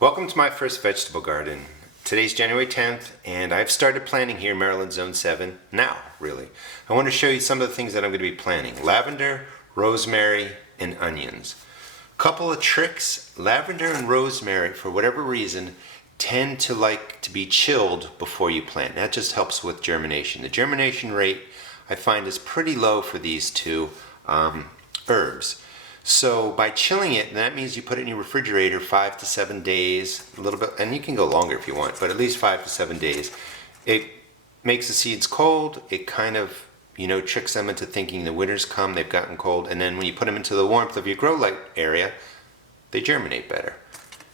Welcome to my first vegetable garden. Today's January 10th and I've started planting here in Maryland Zone 7 now, really. I want to show you some of the things that I'm going to be planting. Lavender, rosemary, and onions. Couple of tricks. Lavender and rosemary, for whatever reason, tend to like to be chilled before you plant. That just helps with germination. The germination rate I find is pretty low for these two herbs. So by chilling it, that means you put it in your refrigerator 5 to 7 days, a little bit, and you can go longer if you want, but at least 5 to 7 days. It makes the seeds cold. It kind of, tricks them into thinking the winter's come, they've gotten cold, and then when you put them into the warmth of your grow light area, they germinate better.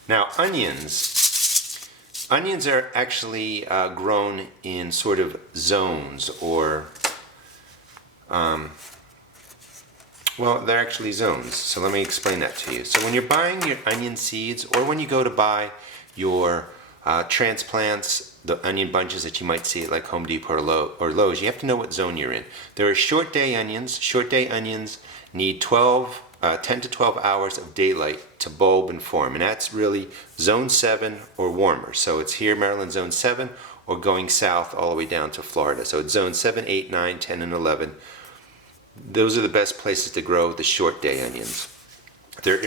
Now onions are actually grown in sort of zones, or well, they're actually zones, so let me explain that to you. So when you're buying your onion seeds, or when you go to buy your transplants, the onion bunches that you might see at like Home Depot or Lowe's, you have to know what zone you're in. There are short day onions. Short day onions need 10 to 12 hours of daylight to bulb and form, and that's really zone 7 or warmer. So it's here, Maryland Zone 7, or going south all the way down to Florida. So it's zone 7, 8, 9, 10, and 11. Those are the best places to grow the short day onions. They're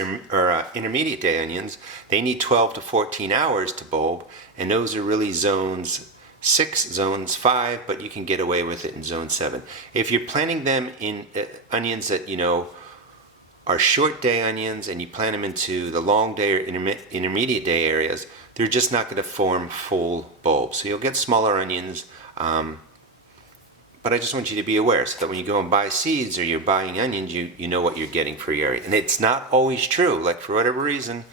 intermediate day onions. They need 12 to 14 hours to bulb, and those are really zones 6, zones 5, but you can get away with it in zone 7. If you're planting them in onions that are short day onions, and you plant them into the long day or intermediate day areas, they're just not going to form full bulbs. So you'll get smaller onions. But I just want you to be aware so that when you go and buy seeds or you're buying onions, you know what you're getting for your area. And it's not always true. Like, for whatever reason,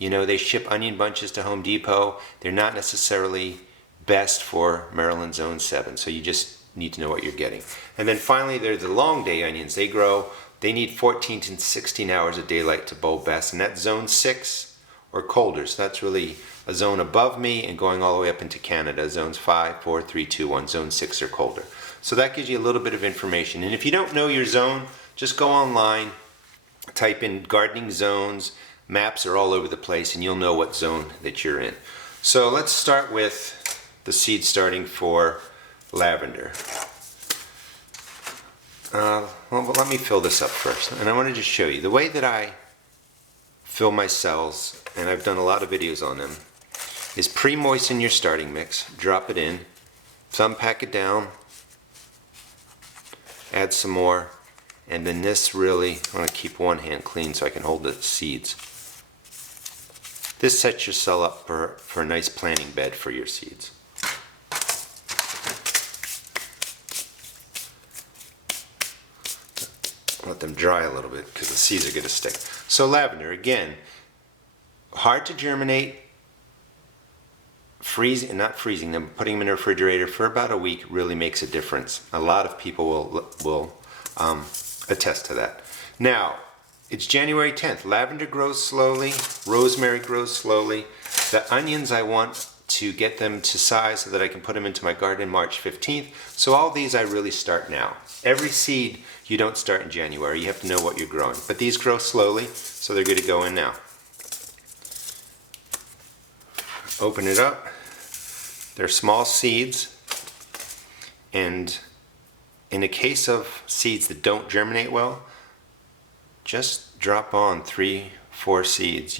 they ship onion bunches to Home Depot. They're not necessarily best for Maryland Zone 7. So you just need to know what you're getting. And then finally, there's the long day onions. They need 14 to 16 hours of daylight to bulb best. And that's zone 6 or colder. So that's really a zone above me and going all the way up into Canada. Zones 5, 4, 3, 2, 1. Zone 6 or colder. So that gives you a little bit of information. And if you don't know your zone, just go online, type in gardening zones. Maps are all over the place, and you'll know what zone that you're in. So let's start with the seed starting for lavender. Well, let me fill this up first. And I want to just show you the way that I fill my cells, and I've done a lot of videos on them, is pre-moisten your starting mix, drop it in, thumb pack it down, add some more, and then this really, I want to keep one hand clean so I can hold the seeds. This sets your cell up for a nice planting bed for your seeds. Let them dry a little bit because the seeds are going to stick. So lavender, again, hard to germinate. Not freezing them, putting them in a refrigerator for about a week really makes a difference. A lot of people will attest to that. Now, it's January 10th. Lavender grows slowly. Rosemary grows slowly. The onions, I want to get them to size so that I can put them into my garden March 15th. So all these I really start now. Every seed you don't start in January. You have to know what you're growing. But these grow slowly, so they're good to go in now. Open it up. They're small seeds, and in the case of seeds that don't germinate well, just drop on 3, 4 seeds,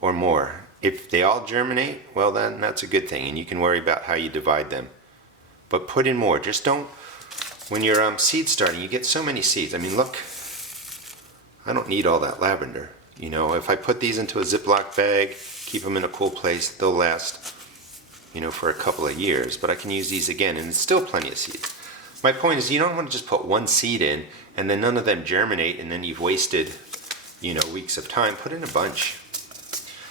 or more. If they all germinate, well, then that's a good thing, and you can worry about how you divide them. But put in more. Just don't, when you're seed starting, you get so many seeds. I mean, look, I don't need all that lavender. If I put these into a Ziploc bag, keep them in a cool place, they'll last, for a couple of years. But I can use these again, and it's still plenty of seeds. My point is, you don't want to just put one seed in, and then none of them germinate, and then you've wasted, weeks of time. Put in a bunch.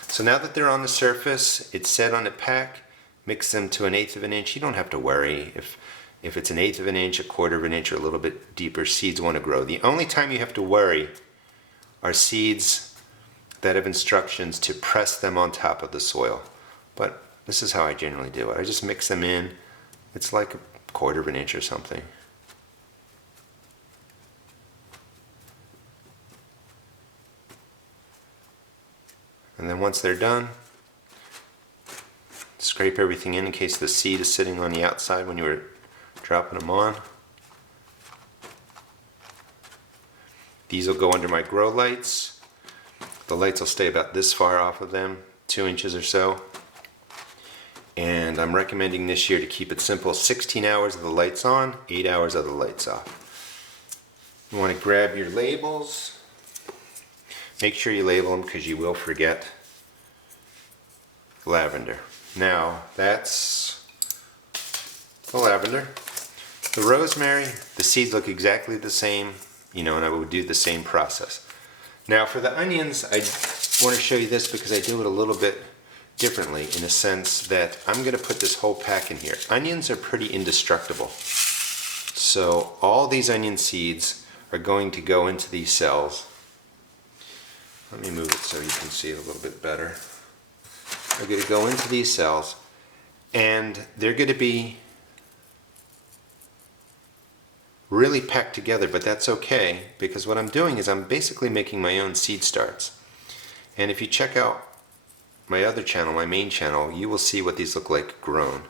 So now that they're on the surface, it's set on a pack, mix them to 1/8 of an inch. You don't have to worry if it's 1/8 of an inch, 1/4 of an inch, or a little bit deeper, seeds want to grow. The only time you have to worry are seeds that have instructions to press them on top of the soil. But this is how I generally do it. I just mix them in. It's like 1/4 of an inch or something. And then once they're done, scrape everything in case the seed is sitting on the outside when you were dropping them on. These will go under my grow lights. The lights will stay about this far off of them, 2 inches or so. And I'm recommending this year to keep it simple, 16 hours of the lights on, 8 hours of the lights off. You want to grab your labels. Make sure you label them because you will forget. Lavender. Now that's the lavender. The rosemary, the seeds look exactly the same, you know, and I would do the same process. Now for the onions, I want to show you this because I do it a little bit differently in a sense that I'm going to put this whole pack in here. Onions are pretty indestructible. So all these onion seeds are going to go into these cells. Let me move it so you can see it a little bit better. They're going to go into these cells and they're going to be really packed together, but that's okay because what I'm doing is I'm basically making my own seed starts. And if you check out my other channel, my main channel, you will see what these look like grown.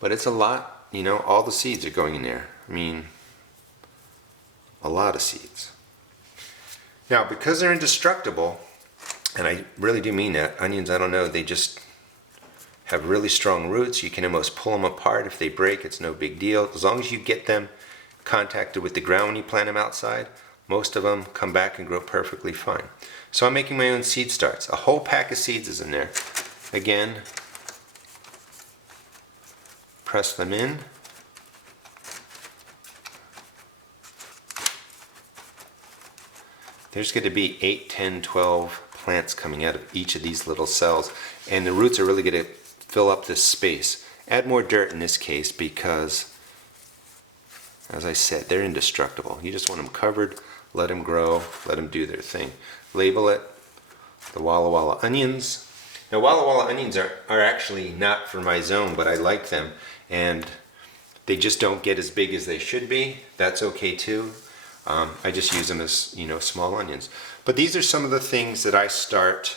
But it's a lot, you know, all the seeds are going in there. I mean, a lot of seeds. Now, because they're indestructible, and I really do mean that, onions, I don't know, they just have really strong roots. You can almost pull them apart. If they break, it's no big deal. As long as you get them contacted with the ground when you plant them outside, most of them come back and grow perfectly fine. So I'm making my own seed starts. A whole pack of seeds is in there. Again, press them in. There's going to be 8, 10, 12 plants coming out of each of these little cells, and the roots are really going to fill up this space. Add more dirt in this case because, as I said, they're indestructible. You just want them covered, let them grow, let them do their thing. Label it, the Walla Walla onions. Now Walla Walla onions are actually not for my zone, but I like them, and they just don't get as big as they should be. That's okay too. I just use them as, you know, small onions. But these are some of the things that I start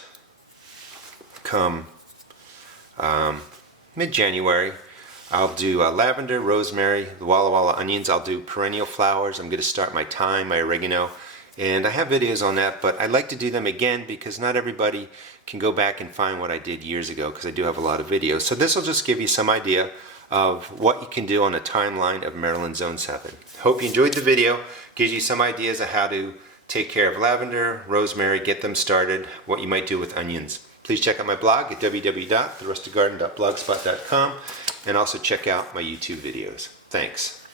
come mid-January. I'll do lavender, rosemary, the Walla Walla onions. I'll do perennial flowers. I'm going to start my thyme, my oregano. And I have videos on that, but I like to do them again because not everybody can go back and find what I did years ago because I do have a lot of videos. So this will just give you some idea of what you can do on a timeline of Maryland Zone 7. Hope you enjoyed the video. Gives you some ideas of how to take care of lavender, rosemary, get them started, what you might do with onions. Please check out my blog at www.therustedgarden.blogspot.com and also check out my YouTube videos. Thanks.